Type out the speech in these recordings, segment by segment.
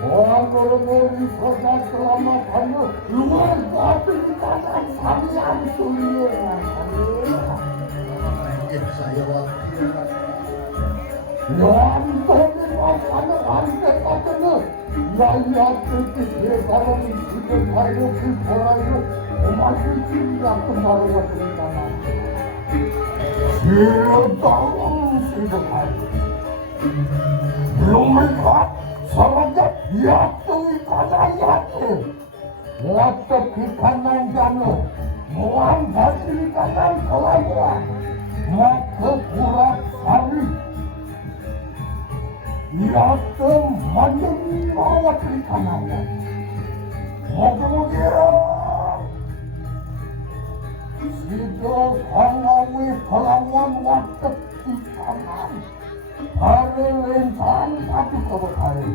Orang berumur kota selamat hanya luar batu di tanah samyan sulia. Saya wakil. Yang terdekat harga katanya, saya terkejut kalau sudah kayu kepalayu masih tidak kembali ke tanah. Sudah kayu. Belum melihat. Sahaja yatu ikana yatu Wata kikanan jano Muan basi ikanan kalaya Mata kurat sari Yatu mandemi mawat ikanan Moga-moga Sido kanawi pelawan wata kikanan Hari lensan tapi kebekali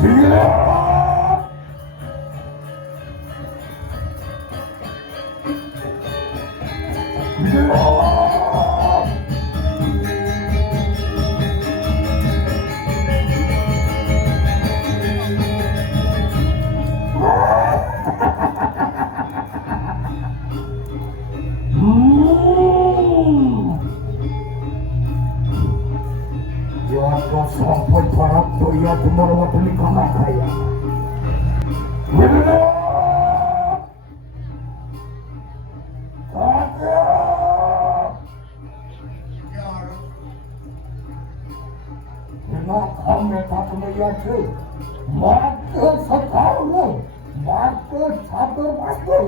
Sila sampai para pria kemana beli kamar kaya. Kenapa mereka kemana mata sekarang, mata sabar mata.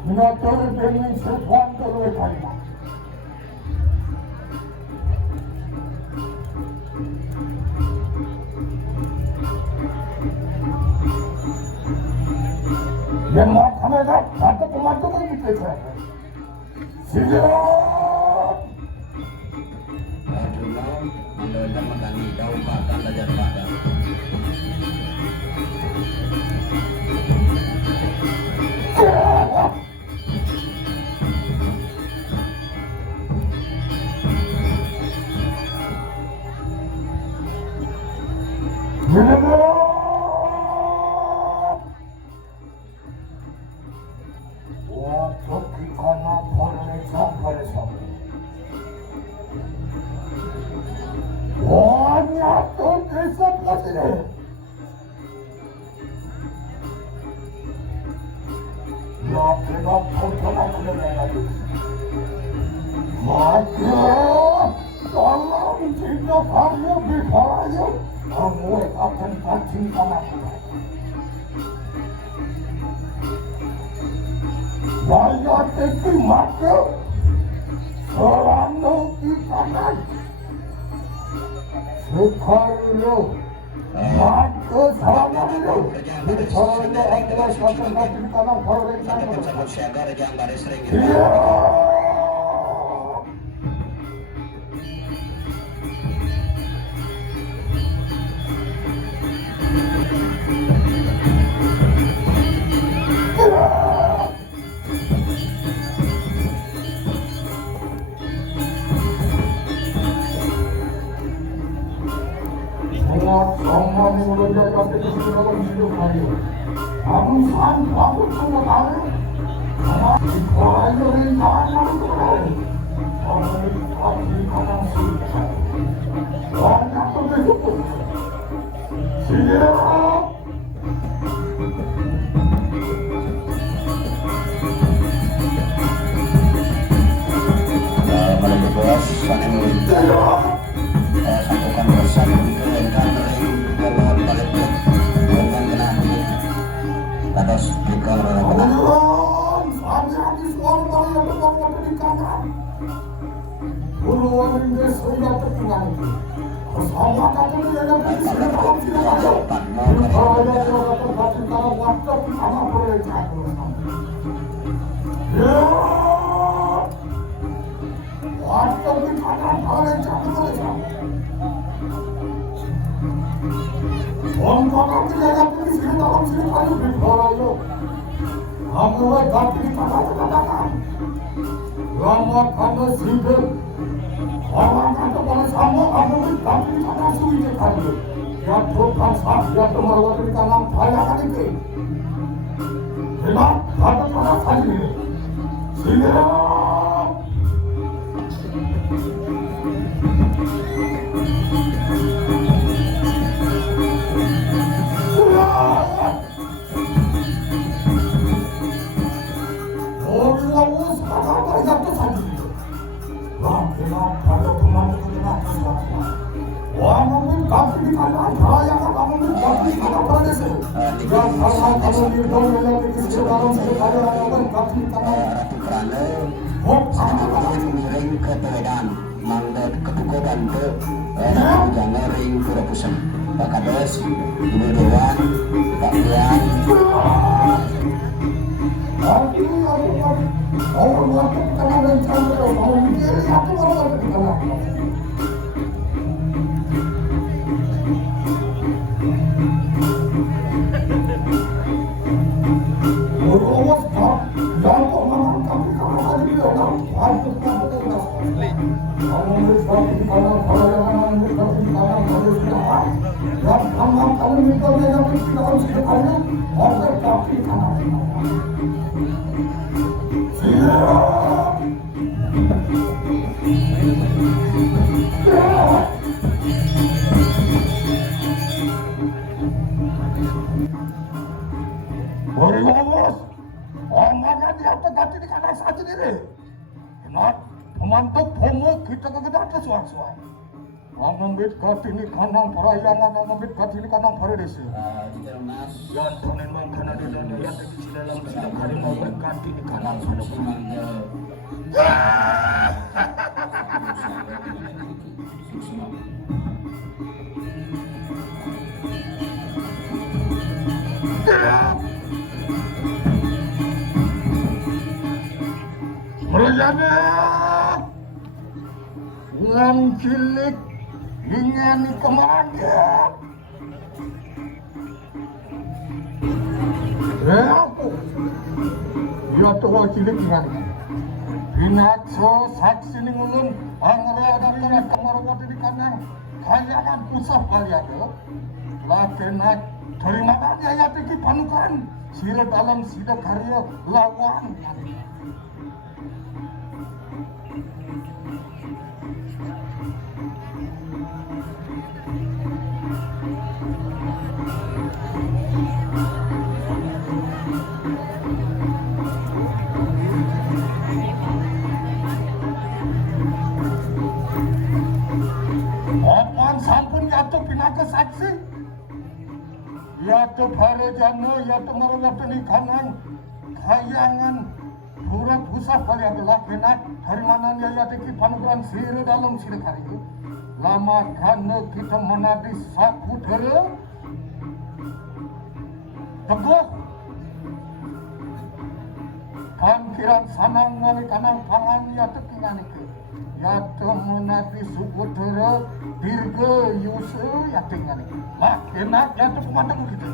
Kenapa dengan sesuatu mereka? Yang mau kamera satu pemantauan kita saya. Siap. Jumlah Anda mendangi Kabupaten Raja Pada. Banyak itu maka selama kita kan sekarang maka selama itu misalnya adalah suatu hati kanan kalau rencana 정말이 오른날 같은 시간을 이룩하여 항상 바보처럼 나를 가만히 과연히 나는 거래 오늘 같이 가만히 완벽도 되셨고 시계라 Melalui bos, saling satukan bersama dan kami berlawan pada pun dengan kenangan atas bukan orang Puluhan ini sudah terkenal. Sama kamu yang sudah dalam sini ayo. Kalau ada terbatas dalam waktu sama boleh jatuh. Ya, waktu di kanan boleh jatuh. Orang kamu yang di sini dalam sini ayo ayo. Kamu lagi di kanan. Lama kamu sibuk. Orang kata pada sama kamu tapi karena sulit kali. Ya bukan saja teman di kanan bayangan itu. Memang kata pada kali. Sila. Ring ke Pewedan, mandat kebukokan ke jangan ring ke Repusan, Pak Kades, Ibu Dewan, Pak Pian. Amambit katini kanang parayangan amambit katini kanang paradesi. Yan tonen mangkana di dalam yang di dalam sidang hari mau berkati di kanang sana. Merjana ngan cilik ingani kemana? Ya tuh cilik ingani. Binatso saksi ning ulun angra dan kamar kote di kanang kayangan pusat kalian yo. Lakenak terima kasih ya tiki panukan sila dalam sida karya lawan. Saksi ya to bare jano ya to marwatani kanan kayangan burat pusat kalian adalah benak harimanan ya teki panukan sira dalam sira kari lama karena kita menadi sapudara teguh kan kiran sanang ngani kanang pangan ya teki ngani ke ya to menadi sapudara dirga yusu ya tinggal ini. Lah, enak ya tuh pemandang gitu.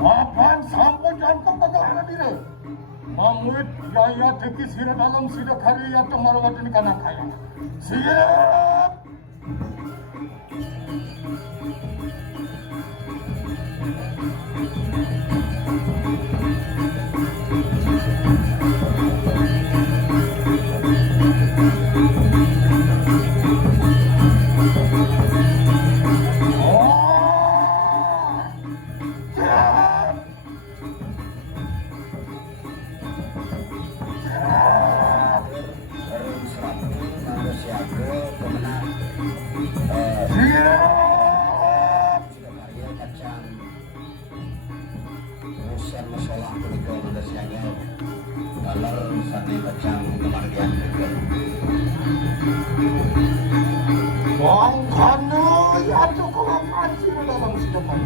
Apaan sampun jantung bagaimana diri? Mamuit jaya teki sira dalam sida kari ya tuh marawat ini kanan kaya. Siap! Karena ya cukup masih dalam sedepan.